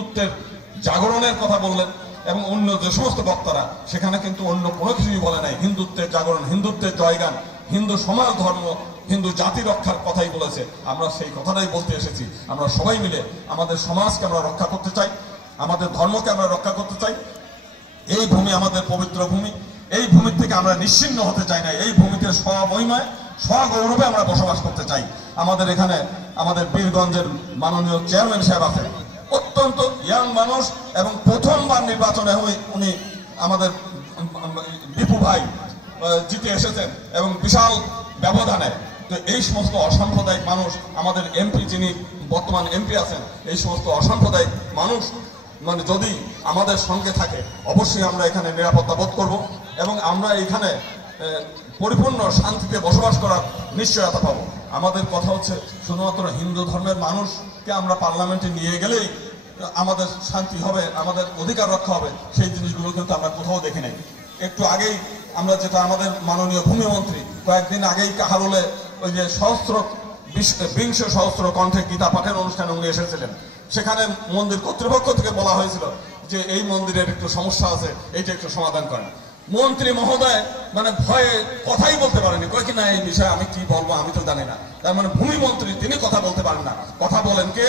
হিন্দুত্বের জাগরণের কথা বললেন এবং অন্য যে সমস্ত বক্তারা সেখানে কিন্তু অন্য কোনো কিছুই বলে নাই। হিন্দুত্বের জাগরণ, হিন্দুত্বের জয়গান, হিন্দু সমাজ ধর্ম, হিন্দু জাতি রক্ষার কথাই বলেছে। আমরা সেই কথাটাই বলতে এসেছি। আমরা সবাই মিলে আমাদের সমাজকে আমরা রক্ষা করতে চাই, আমাদের ধর্মকে আমরা রক্ষা করতে চাই। এই ভূমি আমাদের পবিত্র ভূমি, এই ভূমির থেকে আমরা নিশ্চিহ্ন হতে চাই না। এই ভূমিতে স্বমহিমায় স্বগৌরবে আমরা বসবাস করতে চাই। আমাদের এখানে আমাদের বীরগঞ্জের মাননীয় চেয়ারম্যান সাহেব আছেন, অত্যন্ত ইয়াং মানুষ এবং প্রথমবার নির্বাচনে উনি আমাদের দীপু ভাই জিতে এসেছেন এবং বিশাল ব্যবধানে। তো এই সমস্ত অসাম্প্রদায়িক মানুষ, আমাদের এমপি যিনি বর্তমান এমপি আছেন, এই সমস্ত অসাম্প্রদায়িক মানুষ মানে যদি আমাদের সঙ্গে থাকে অবশ্যই আমরা এখানে নিরাপত্তা বোধ করব এবং আমরা এখানে পরিপূর্ণ শান্তিতে বসবাস করার নিশ্চয়তা পাবো। আমাদের কথা হচ্ছে শুধুমাত্র হিন্দু ধর্মের মানুষকে আমরা পার্লামেন্টে নিয়ে গেলেই আমাদের শান্তি হবে, আমাদের অধিকার রক্ষা হবে, সেই জিনিসগুলো কিন্তু আমরা কোথাও দেখি নাই। একটু আগেই আমরা যেটা আমাদের মাননীয় ভূমিমন্ত্রী কয়েকদিন আগেই কাহারোলে ওই যে বিংশ সহস্র কণ্ঠে গীতা পাঠের অনুষ্ঠানে উনি এসেছিলেন। সেখানে মন্দির কর্তৃপক্ষ থেকে বলা হয়েছিল যে এই মন্দিরের একটু সমস্যা আছে, এইটা একটু সমাধান করেন। মন্ত্রী মহোদয় মানে ভয়ে কথাই বলতে পারেনি, কয় কি না এই বিষয়ে আমি কি বলবো আমি তো জানি না। তার মানে ভূমিমন্ত্রী তিনি কথা বলতে পারেন না, কথা বলেন কে?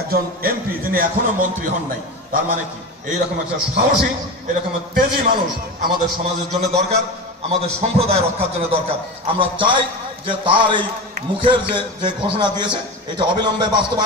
একজন এমপি যিনি এখনো মন্ত্রী হন নাই। তার মানে কি এইরকম একটা সাহসী, এরকম তেজি মানুষ আমাদের সমাজের জন্য দরকার, আমাদের সম্প্রদায় রক্ষার জন্য দরকার। আমরা চাই যে তার এই মুখের যে ঘোষণা দিয়েছে এটা অবিলম্বে বাস্তবায়ন